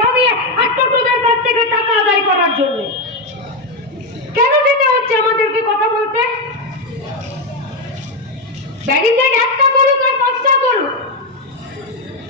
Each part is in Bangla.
থামিয়ে আর কাছ থেকে টাকা আদায় করার জন্য। কেন যেতে হচ্ছে আমাদেরকে কথা বলতে? ব্যারিকেড একটা করুক আর পাঁচটা করুক,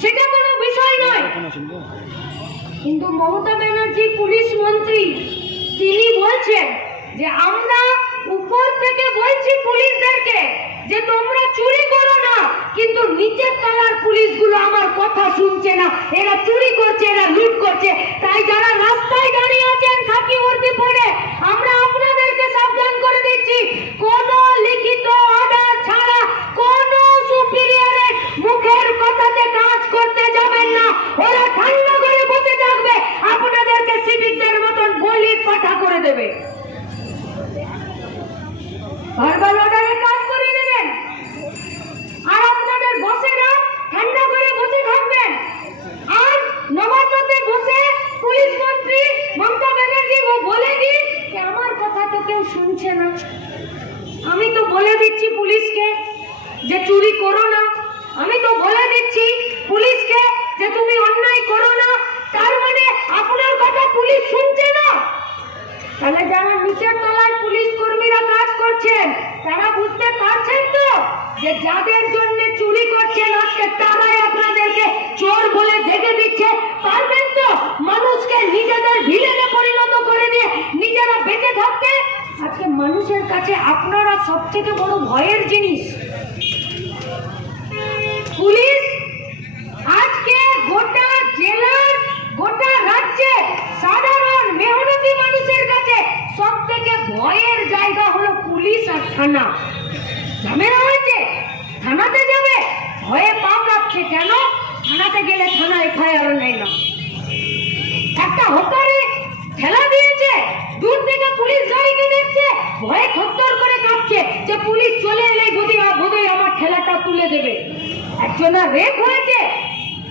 সেটা কোনো বিষয় নয়। কিন্তু মমতা ব্যানার্জি, পুলিশ মন্ত্রী, তিনি বলছেন যে আমরা উপর থেকে বলছি পুলিশদেরকে। যে তোমরা চুরি করো না, কিন্তু নিচের তলার পুলিশগুলো আমার কথা শুনছে না। এরা চুরি করছে, এরা লুট করছে। তাই যারা রাস্তায় দাঁড়িয়ে আছেন খাকি বর্দি পরে, আমরা আপনাদেরকে সাবধান করে দিচ্ছি। কোনো লিখিত অর্ডার ছাড়া কোনো সুপিরিয়রের মুখের কথাতে কাজ করতে যাবেন না ওরা ঠান্ডা করে বসে থাকবে আপনাদেরকে সিভিকদের মতন বলির পাঠা করে দেবে ভার্বাল অর্ডারে কাজ করে নেবেন আর আপনাদের বসেরা ঠান্ডা করে বসে থাকবেন আর নবান্নতে বসে পুলিশ মন্ত্রী মমতা ব্যানার্জি ও বলে দিন যে আমার কথা তো কেউ শুনছে না আমি তো বলে দিচ্ছি পুলিশকে যে চুরি করো না আমি তো বলে দিচ্ছি পুলিশকে যে তুমি অন্যায় করো না তার মানে আপনার কথা পুলিশ শুনছে না তাহলে যারা নিচের তলার পুলিশ কর্মীরা কাজ করছেন তারা বুঝতে পারছেন তো যে যাদের জন্য চুরি করছেন আজকে তারাই আপনাদেরকে চোর বলে দেখে দিচ্ছে। পারবেন তো মানুষকে নিজেদের ভিলেনে পরিণত করে দিয়ে নিজেরা বেঁচে থাকতে? আজকে মানুষের কাছে আপনারা সব থেকে বড় ভয়ের জিনিস। পুলিশ আজকে গোটা জেলার, গোটা রাজ্যে সাধারণ মেহনতি মানুষের কাছে সব থেকে ভয়ের জায়গা হলো পুলিশ আর থানা। ঝামেলা থানাতে যাবে? ভয়ে পা কাঁপছে কেন? থানাতে গেলে থানা এফআইআর নেয় না। একটা হকারে ঠেলা দিয়েছে, দূর থেকে পুলিশ গাড়িকে দেখছে, ভয়ে থরথর করে কাঁপছে যে পুলিশ চলে এলে বোধই বোধই আমার ঠেলাটা তুলে দেবে। একজনের রেপ হয়েছে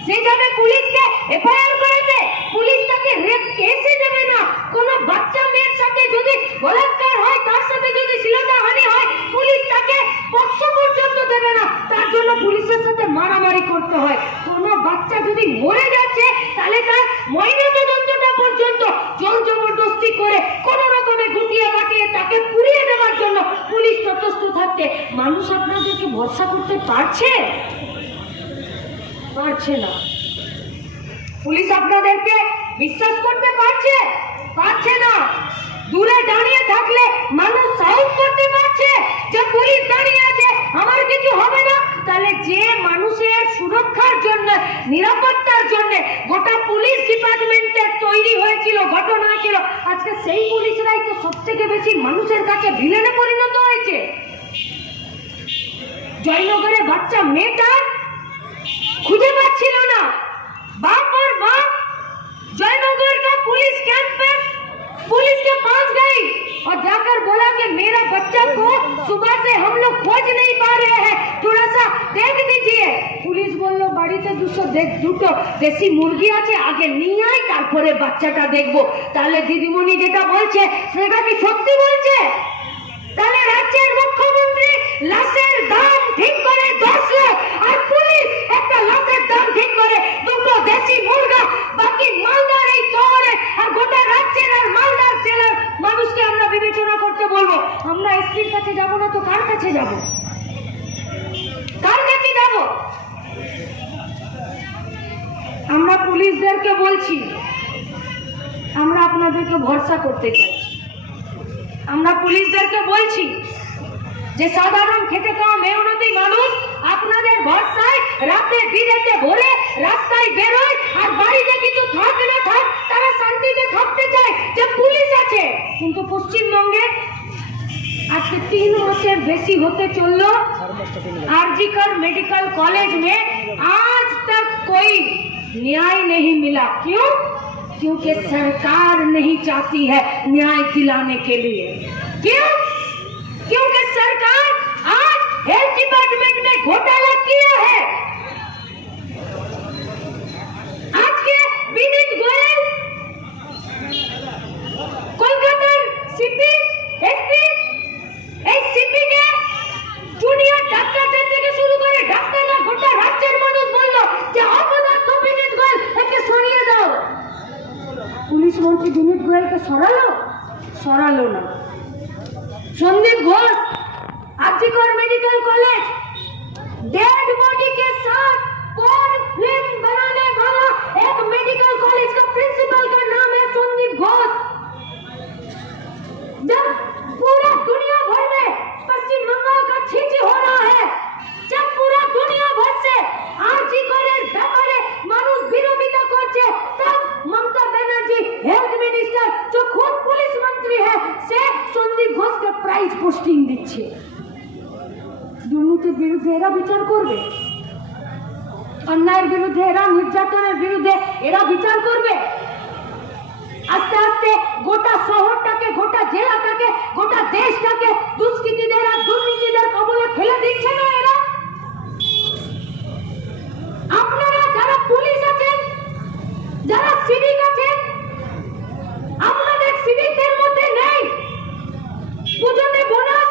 সেই জন্য পুলিশকে এফআইআর করেছে। পুলিশ তাকে রেপ কেসে দেবে না। কোনো বাচ্চা মেয়ের সাথে যদি বলাৎকার হয়, তার সাথে যদি শ্লীলতাহানি হয় পুলিশ তাকে পক্ষ পর্যন্ত দেবে না। তার জন্য পুলিশের সাথে মারামারি করতে হয়। কোনো বাচ্চা যদি মরে যাচ্ছে, তাহলে তার ময়না তদন্তটা পর্যন্ত জল জবরদস্তি করে কোনো রকমে গুটিয়ে বাটিয়ে তাকে পুড়িয়ে দেওয়ার জন্য পুলিশ তটস্থ থাকতে। মানুষ আপনাদেরকে ভরসা করতে পারছে? পারছে না। পুলিশ আপনাদেরকে বিশ্বাস করতে পারছে? পারছে না। দূরে দাঁড়িয়ে থাকলে মানুষ সাহস করতে পারছে যে পুলিশ দাঁড়িয়ে আছে, আমার কিছু হবে না। তাহলে যে মানুষের সুরক্ষার জন্য, নিরাপত্তার জন্য গোটা পুলিশ ডিপার্টমেন্টের তৈরি হয়েছিল গঠন হয়েছিল, আজকে সেই পুলিশরাই তো সব থেকে বেশি মানুষের কাছে ভিলেনে পরিণত হয়েছে। জয়নগরে বাচ্চা মেয়েটা খুঁজে পাচ্ছিল না। बाप पुलिस कैंप में पुलिस के पास गई और जाकर बोला कि मेरा बच्चा को सुबह से हम लोग खोज नहीं पा रहे हैं थोड़ा सा देख दीजिए পুলিশ বললো বাড়িতে দুশো দেখ দুটো দেশি মুরগি আছে আগে নিয়ে আয় তারপরে বাচ্চাটা দেখবো তাহলে দিদিমণি যেটা বলছে সেটা কি সত্যি বলছে তাহলে রাজ্যের মুখ্যমন্ত্রী লাশের দাম ঠিক করে দশ লাখ, আর পুলিশ একটা লাশের দাম ঠিক করে দুটো দেশি মুরগা, বাকি মালদার এই শহরে আর গোটা রাজ্যের আর মালদার জেলার মানুষকে আমরা বিবেচনা করতে বলব, আমরা এসপির কাছে যাব না তো কার কাছে যাব? কার কাছে যাব? আমরা পুলিশদেরকে বলছি, আমরা আপনাদেরকে ভরসা করতে চাইছি। আমরা পুলিশদেরকে বলছি যে সাধারণ খেটে খাওয়া মেহনতি মানুষ আপনাদের ভরসায় রাতে বিরেতে ভরে রাস্তায় বেরোয় আর বাড়িতে কিছু থাক না থাক তারা শান্তিতে থাকতে চায় যে পুলিশ আছে কিন্তু পশ্চিমবঙ্গে আজকে तीन मासेर बेसी होते चललो आरजीकर मेडिकल कॉलेज में आज तक कोई न्याय नहीं मिला क्यों क्योंकि सरकार नहीं चाहती है न्याय दिलाने के लिए क्यों क्योंकि सरकार आज हेल्थ डिपार्टमेंट में घोटाला किया है आज के विनीत गोयल কলকাতার সিপি এসপি এই সিপি কে জুনিয়র ডাক্তারদের থেকে শুরু করে ডাক্তাররা গোটা রাজ্যের মানুষ বলল যে অপদার্থ বিনীত গোয়েল একে সরিয়ে দাও মন্ত্রী বিনীত গোয়েলকে সরালো সরালো না Sandip Ghosh RG Kar medical college dead body के साथ कौन फिल्म बनाने वाला एक मेडिकल कॉलेज का प्रिंसिपल का नाम है संदीप घोष जब पूरा दुनिया भर में पश्चिम बंगाल का छींची हो रहा है जब पूरा दुनिया भर से आरजी করের ব্যাপারে মানুষ বিরোধিতা করছে तब ममता बनर्जी हेल्थ मिनिस्टर जो खुद पुलिस मंत्री है से संदीप घोष के प्राइज पोस्टिंग দিচ্ছে দুর্নীতির বিরুদ্ধে এরা বিচার করবে? অন্যায়ের বিরুদ্ধে এরা নির্যাতনের বিরুদ্ধে এরা বিচার করবে? আস্তে আস্তে গোটা শহরটাকে, গোটা জেলাটাকে, গোটা দেশটাকে দুষ্কৃতীদের আর দুর্নীতিদের কবলে ফেলে দিচ্ছে না এরা আপনারা যারা পুলিশ আছেন যারা সিভিক আছেন আপনাদের সিভিকদের মধ্যে নেই পুজোতে বোনাস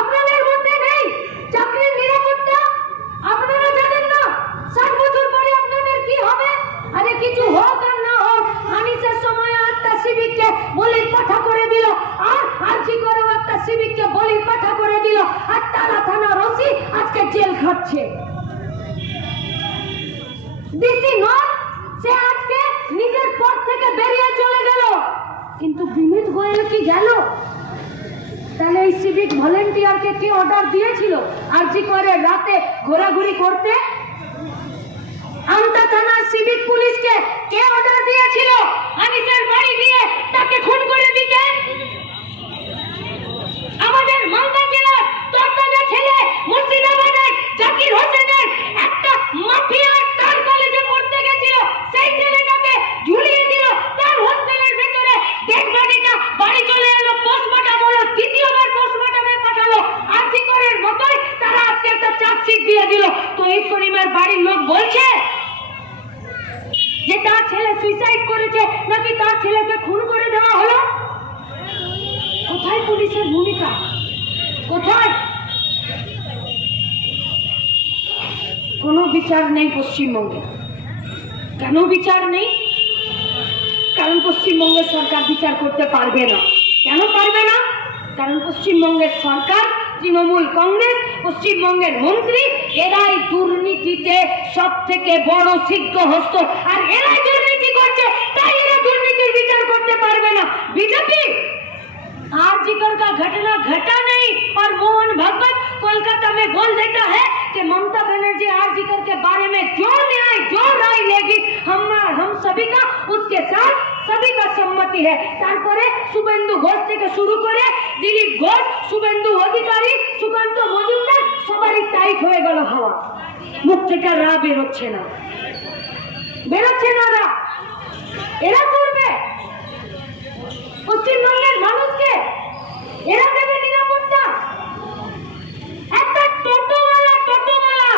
আপনাদের মধ্যে নেই চাকরির নিরাপত্তা আপনারা জানেন না ষাট বছর পরে আপনাদের কি হবে আরে কিছু হোক আর না হোক আনিসের সময় একটা বলির পাঠা করে দিল। আর আরজি করেও একটা সিভিককে বলির পাঠা করে দিল। আর তারা থানা রসি আজকে জেল খাচ্ছে। ডিসি নন সে আজকে নিজের পদ থেকে বেরিয়ে চলে গেল। কিন্তু বিনীত গোয়েল কি গেল? তাহলে এই সিভিক ভলেন্টিয়ারকে কে অর্ডার দিয়েছিল? আর জি করে রাতে ঘোরাঘুরি করতে আমতা থানার সিভিক পুলিশকে কে অর্ডার দিয়েছিল? আনিসের বাড়ি গিয়ে তাকে খুন করে দিতে? আমাদের মালদা জেলার তরতাজা ছেলে মুর্শিদাবাদের জাকির হোসেনের একটা মাফিয়া তার কলেজে পড়তে গেছিল সেই ছেলেটাকে ঝুলিয়ে দিল তার হোস্টেলের ভেতরে ডেড বডিটা বাড়ি চলে এলো পোস্টমর্টম হলো দ্বিতীয়বার পোস্টমর্টমে পাঠালো আর্থিকরের মতোই তারা আজকে একটা চার্জশিট দিয়ে দিল তো এই করিমের বাড়ির লোক বলছে যে তার ছেলে সুইসাইড করেছে নাকি তার ছেলেকে খুন করে দেওয়া হলো কোথায় পুলিশের ভূমিকা? কোথায়? কোনো বিচার নেই পশ্চিমবঙ্গে। কেন বিচার নেই? কারণ পশ্চিমবঙ্গের সরকার বিচার করতে পারবে না। কেন পারবে না? কারণ পশ্চিমবঙ্গের সরকার তৃণমূল কংগ্রেস, পশ্চিমবঙ্গের মন্ত্রী, এরাই দুর্নীতিতে সব থেকে বড় সিদ্ধ হস্ত আর এরাই দুর্নীতি করছে, তাই এরা দুর্নীতির বিচার করতে পারবে না। বিজেপি आरजीकर का घटना घटा नहीं और मोहन भगवत कोलकाता में बोल देता है कि ममता बनर्जी आरजीकर के बारे में जो न्याय जो राय लेगी हम हम सभी का उसके साथ सभी का सम्मति है তারপরে শুভেন্দু ঘোষ থেকে শুরু করে দিলীপ ঘোষ শুভেন্দু অধিকারী সুকান্ত মজুমদার সবারই টাইট হয়ে গেল হাওয়া মুখ থেকে আর রা বেরোচ্ছে না বেরোচ্ছে না রা এরা করবে পশ্চিমবঙ্গের মানুষকে এরা দেবে নিরাপত্তা। একটা টোটোওয়ালা টোটোওয়ালা,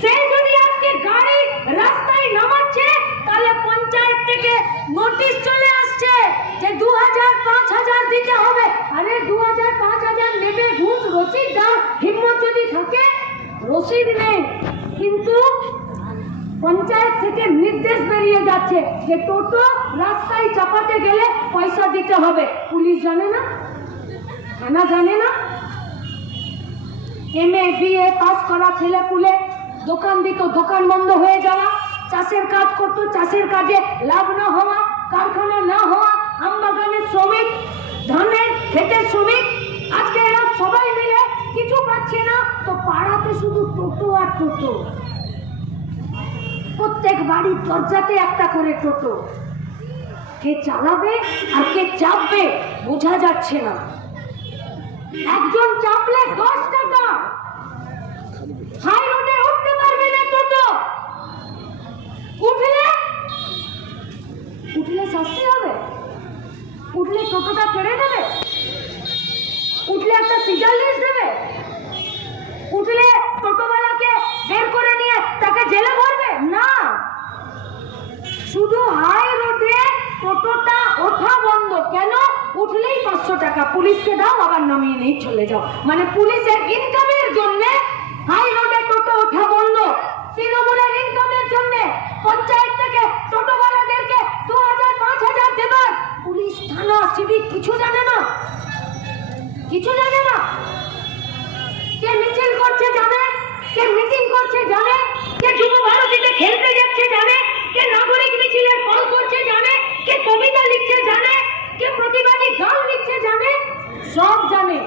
সে যদি আজকে গাড়ি রাস্তায় নামাচ্ছে, তাহলে পঞ্চায়েত থেকে নোটিশ চলে আসছে যে দু হাজার পাঁচ হাজার দিতে হবে। আরে দু হাজার পাঁচ হাজার নেবে ঘুষ, রসিদ দাও। হিম্মত যদি থাকে, রসিদ নেই। কিন্তু পঞ্চায়েত থেকে নির্দেশ বেরিয়ে যাচ্ছে যে টোটো রাস্তায় চাপাতে গেলে পয়সা দিতে হবে। পুলিশ জানে না? থানা জানে না? M A B A pass করা ছেলে পুলে দোকান দিত, দোকান বন্ধ হয়ে যাওয়া। চাষের কাজ করতো, চাষের কাজে লাভ না হওয়া, কারখানা না হওয়া, আমবাগানের শ্রমিক, ধানের ক্ষেতের শ্রমিক। আজকে এরা সবাই মিলে কিছু পাচ্ছে না, তো পাড়াতে শুধু টোটো আর টোটো। প্রত্যেক বাড়ির দরজাতে একটা করে টোটো। কে চালাবে আর কে চাপবে বোঝা যাচ্ছে না। একজন চাপলে দশ টাকা। হাই রোডে উঠতে পারবে না টোটো। উঠলে? উঠলে হবে। উঠলে টোটোটা কেড়ে দেবে উঠলে একটা সিজার লিস্ট দেবে উঠলে টোটোওয়ালাকে বের করে নিয়ে তাকে জেলে ভরবে না শুধু হাই রোডে টোটোটা ওঠা বন্ধ? কেন? উঠলেই পাঁচশো টাকা। পুলিশকে দাও, আবার নামিয়ে নিয়ে চলে যাও। মানে পুলিশের ইনকামের জন্য হাই রোডে টোটো ওঠা বন্ধ। তৃণমূলের ইনকামের জন্য পঞ্চায়েত থেকে টোটোওয়ালাদেরকে দু হাজার পাঁচ হাজার দেবার। পুলিশ, থানা, সিভিক কিছু জানে না। কিছু জানে না। কে মিছিল করছে জানে, কে মিটিং করছে জানে, কে যুব ভারতীতে খেলতে যাচ্ছে জানে। কে নাগরিক মিছিলের কল করছে জানে, কে কবিতা লিখছে জানে, কে প্রতিবাদী গান লিখছে জানে, সব জানে।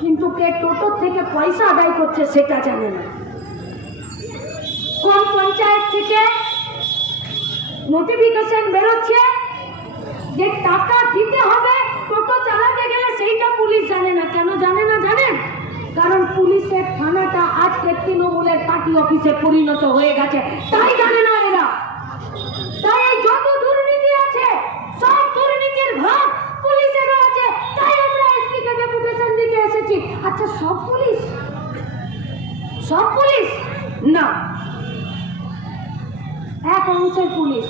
কিন্তু কে টোটোর থেকে পয়সা আদায় করছে সেটা জানে না। কোন পঞ্চায়েত থেকে নোটিফিকেশন বেরোচ্ছে, যে টাকা দিতে হবে, টোটো চালাতে গেলে সেইটা পুলিশ জানে না। কেন জানে না জানেন? কারণ পুলিশের থানাটা আজকে তৃণমূলের পার্টি অফিসে পরিণত হয়ে গেছে। তাই জানে না এরা তাই এই যত দুর্নীতি আছে সব দুর্নীতির ভাগ পুলিশেরও আছে তাই আমরা এসপি কে ডেপুটেশন দিতে এসেছি আচ্ছা সব পুলিশ সব পুলিশ না এক অংশের পুলিশ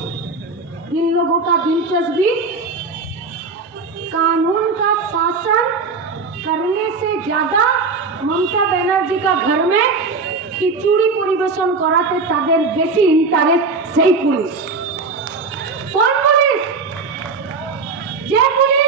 इन लोगों का दिलचस्पी कानून का शासन करने से ज्यादा মমতা ব্যানার্জি কা ঘর মে খিচুড়ি পরিবেশন করাতে তাদের বেশি ইন্টারেস্ট সেই পুলিশ কোন পুলিশ যে পুলিশ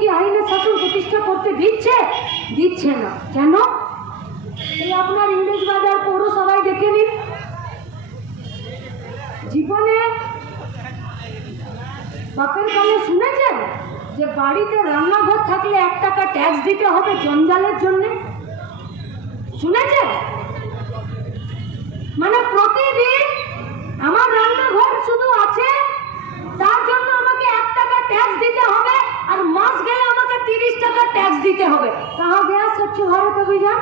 কি আইনের শাসন প্রতিষ্ঠা করতে দিচ্ছে? দিচ্ছে না। কেন? এই আপনার ইংরেজ বাজার পৌরসভায় দেখে নিন। জীবনে বাপের কালে শুনেছেন যে বাড়িতে রান্নাঘর থাকলে এক টাকা ট্যাক্স দিতে হবে জঞ্জালের জন্য? শুনেছেন? মানে প্রতিদিন আমার রান্নাঘর শুধু আছে, তার জন্য আমাকে এক টাকা ট্যাক্স দিতে হবে? আর মাস গেলে আমাকে তিরিশ টাকা ট্যাক্স দিতে হবে কাহা গয়া স্বচ্ছ ভারত অভিযান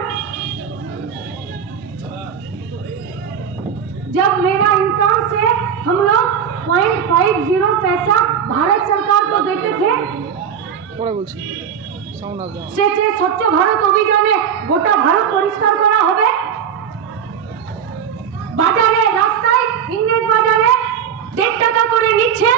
जब मेरा इनकम से हम लोग पॉइंट फाइव जीरो पैसा भारत सरकार को देते थे পরে বলছি সাউন্ড আসবে না। সে যে স্বচ্ছ ভারত অভিযানে গোটা ভারত পরিষ্কার করা হবে বাজারে রাস্তায় ইংরেজ বাজারে দেড় টাকা করে নিচ্ছে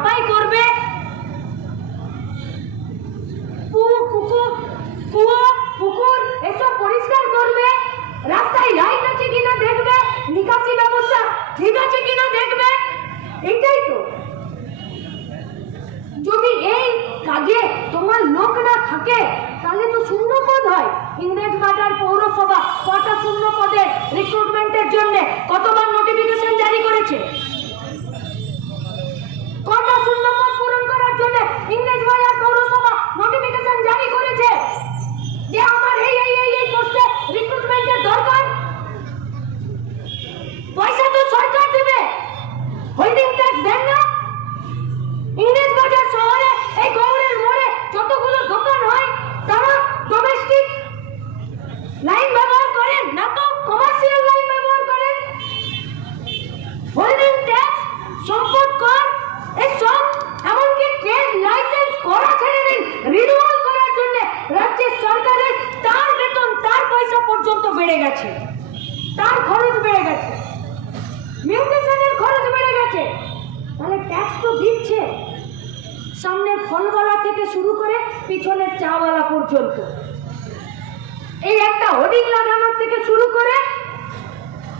ಅಪಾಯ গেছে তাহলে ট্যাক্স তো দিচ্ছে। সামনের ফলওয়ালা থেকে শুরু করে পিছনের চাওয়ালা পর্যন্ত। এই একটা হোর্ডিং লাগানোর থেকে শুরু করে,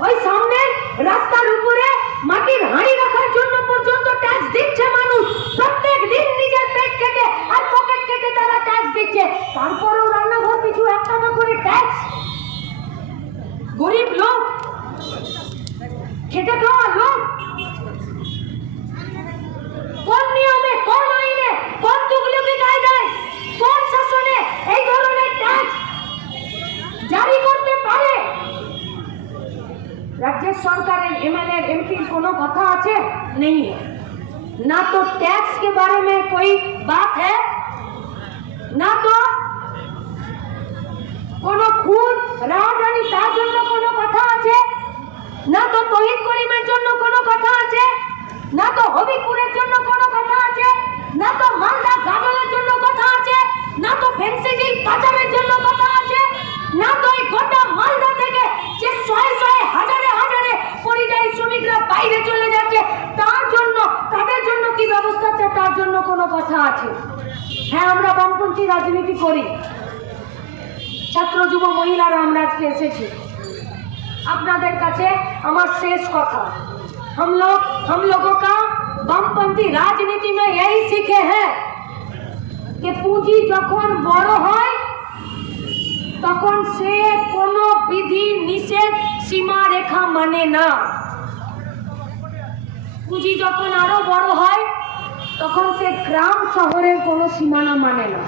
ওই সামনের রাস্তার উপরে মাটির হাঁড়ি রাখার জন্য পর্যন্ত ট্যাক্স দিচ্ছে মানুষ। প্রত্যেক দিন নিজের পেট কেটে আর পকেট কেটে তারা ট্যাক্স দিচ্ছে। তারপরেও রান্নাঘর পিছু এক টাকা করে ট্যাক্স গরিব লোক, খেটে খাওয়া লোক কোন নিয়মে কোন আইনে কোন তুগলকি কায়দায় কোন শাসনে এই ধরনের ট্যাক্স জারি করতে পারে राज्य सरकार एमएलए एमपी कोनो कथा আছে नहीं है ना तो टैक्स के बारे में कोई बात है ना तो কোনো খুন রাজধানী তার জন্য কোনো কথা আছে না তো তহিদ করিমের জন্য কোনো কথা আছে না তো হবিপুরের জন্য কোনো কথা আছে না তো মালদা গাজলের জন্য কথা আছে না তো ফেন্সিডিল পাচারের জন্য কথা আছে না তো এই গোটা মালদা থেকে যে শয়ে শয়ে হাজারে হাজারে পরিযায়ী শ্রমিকরা বাইরে চলে যাচ্ছে তার জন্য তাদের জন্য কি ব্যবস্থা আছে তার জন্য কোনো কথা আছে হ্যাঁ আমরা বামপন্থী রাজনীতি করি ছাত্র যুব মহিলারা আমরা আজকে এসেছি আপনাদের কাছে আমার শেষ কথা हम लोग हम लोगों का বামপন্থী রাজনীতি মে এই শিখে হ্যাঁ যে পুঁজি যখন বড় হয়, তখন সে কোনো বিধি, নিষেধ, সীমারেখা মানে না। পুঁজি যখন আরও বড় হয়, তখন সে গ্রাম শহরের কোনো সীমানা মানে না।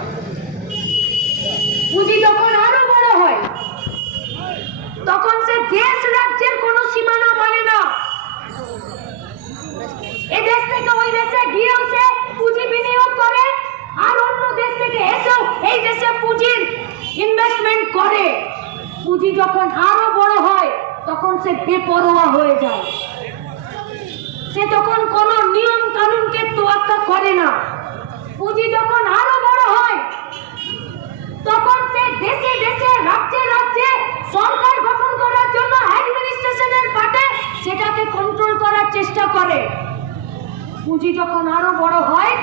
পুঁজি যখন আরও বড় হয়, তখন সে বেপরোয়া হয়ে যায়। সে তখন কোনো নিয়ম কানুনকে তোয়াক্কা করে না। পুঁজি যখন আরও বড় হয়, তখন সে দেশে দেশে, রাজ্যে রাজ্যে সরকার গঠন করার জন্য অ্যাডমিনিস্ট্রেশনের পাটে সেটাকে কন্ট্রোল করার চেষ্টা করে। পুঁজি যখন আরও বড় হয়,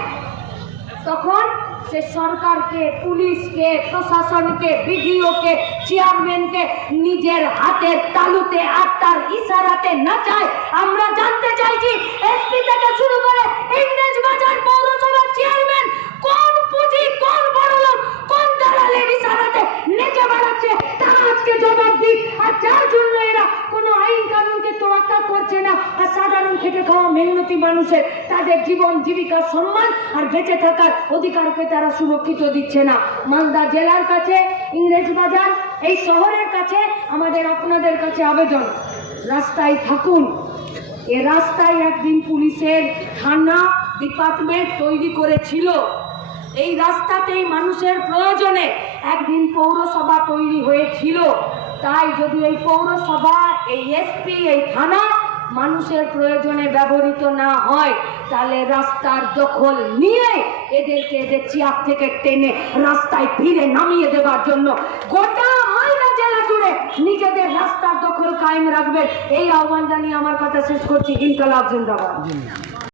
তখন সে সরকারকে, পুলিশকে, প্রশাসনকে, বিডিওকে, চেয়ারম্যানকে নিজের হাতের তালুতে আর তার ইশারাতে নাচায় আমরা জানতে চাইছি এসপি থেকে শুরু করে ইংরেজ বাজার পৌরসভার চেয়ারম্যান কোন পুঁজি, কোন বড় কোন দালালের ইশারাতে নেচে বেড়াচ্ছে তারা আজকে জবাব দিক, আর যার জন্য এরা কোনো আইন কানুনকে তোয়াক্কা করছে না, আর সাধারণ খেটে খাওয়া মেহনতি মানুষের, তাদের জীবন, জীবিকা, সম্মান, আর বেঁচে থাকার অধিকারকে তারা সুরক্ষিত দিচ্ছে না। মালদা জেলার কাছে, ইংরেজ বাজার, এই শহরের কাছে আমাদের আপনাদের কাছে আবেদন। রাস্তায় থাকুন। এ রাস্তায় একদিন পুলিশের থানা, ডিপার্টমেন্ট তৈরি করেছিল। এই রাস্তাতেই মানুষের প্রয়োজনে একদিন পৌরসভা তৈরি হয়েছিল। তাই যদি এই পৌরসভা, এই এসপি এই থানা মানুষের প্রয়োজনে ব্যবহৃত না হয়, তাহলে রাস্তার দখল নিয়ে এদেরকে এদের চেয়ার থেকে টেনে রাস্তায় ফিরে নামিয়ে দেওয়ার জন্য গোটা মালদা জেলা জুড়ে নিজেদের রাস্তার দখল কায়েম রাখবে এই আহ্বান জানিয়ে আমার কথা শেষ করছি। ইনকালাব জিন্দাবাদ।